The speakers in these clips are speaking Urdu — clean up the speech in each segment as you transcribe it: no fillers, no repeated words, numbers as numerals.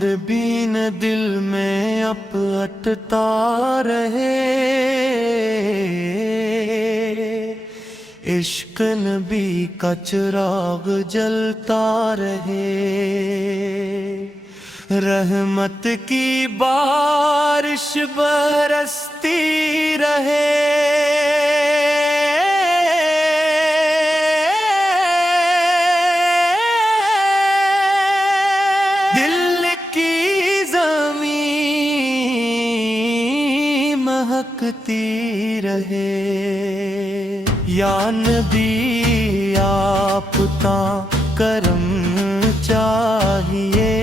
پھر بھی نہ دل میں اب اٹتا رہے، عشق نبی کا چراغ جلتا رہے، رحمت کی بارش برستی رہے، دل کی زمین مہکتی رہے۔ یا نبی آپ تا کرم چاہیے،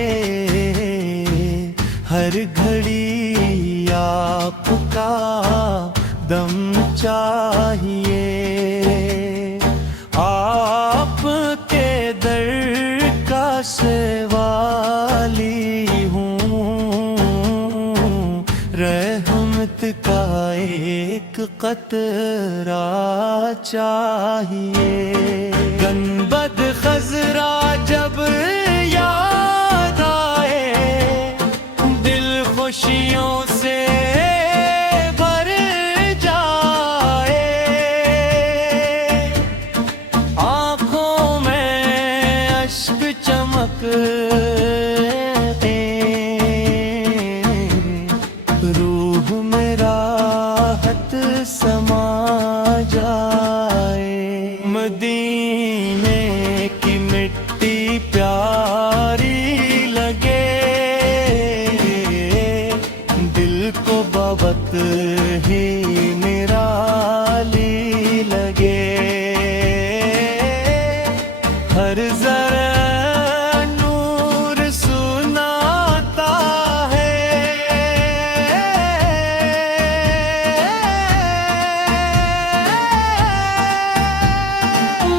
ہر گھڑی آپ کا دم چاہیے، آپ کے در کا سوالی ہوں، رحمت کا ایک قطرہ چاہیے۔ گنبد خضرا جب یاد آئے، دل خوشیوں سے بھر جائے، آنکھوں میں اشک چمکتے، روح میں راحت سما جائے، مدینے کی مٹی پیاری لگے، دل کو بابت ہی نرالی لگے، ہر ذرا نور سناتا ہے،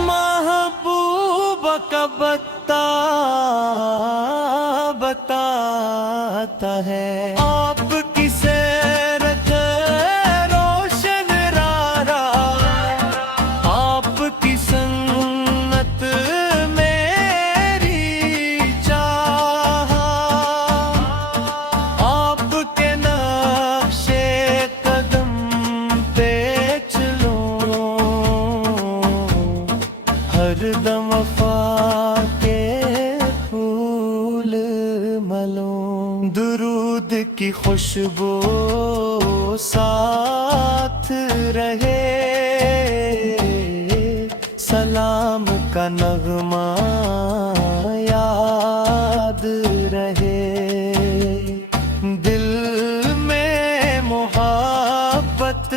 محبوب کا بتا بتاتا ہے، آپ کی سیرت روشن رارا، آپ کی سنت میری چاہ، آپ کے نقش قدم پہ چلوں، ہر دم وفا کے پھول ملوں، درود کی خوشبو ساتھ رہے، سلام کا نغمہ یاد رہے، دل میں محبت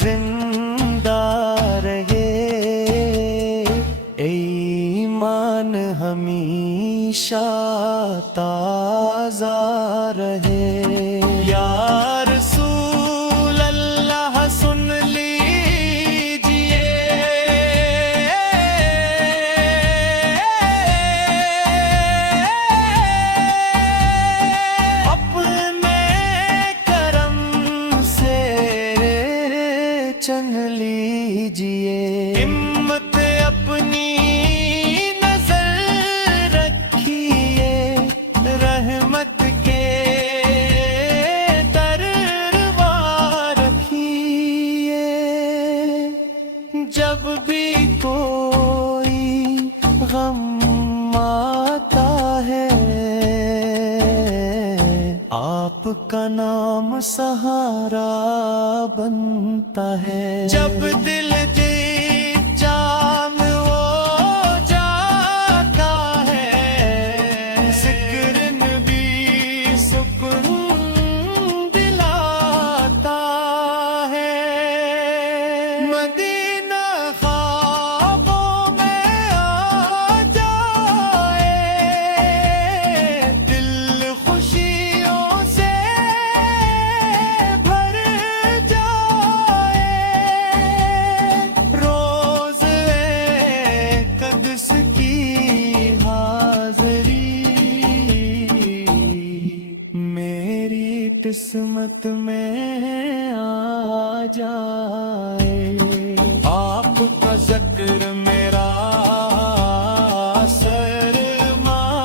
زندہ رہے، ایمان ہمیشہ تازہ رہے۔ یا رسول اللہ سن لیجئے، اپنے کرم سے چن لیجئے، ہمت اپنی رحمت کے دربار رکھیے، جب بھی کوئی غم آتا ہے، آپ کا نام سہارا بنتا ہے، جب دل جیت جان ہو جاتا ہے، ذکر نبی سکون دلاتا ہے، مدینہ خوابوں میں آ جائے، دل خوشیوں سے بھر جائے، روز قدس کی حاضری میری قسمت میں آ جائے، آپ کا ذکر میرا سرمایہ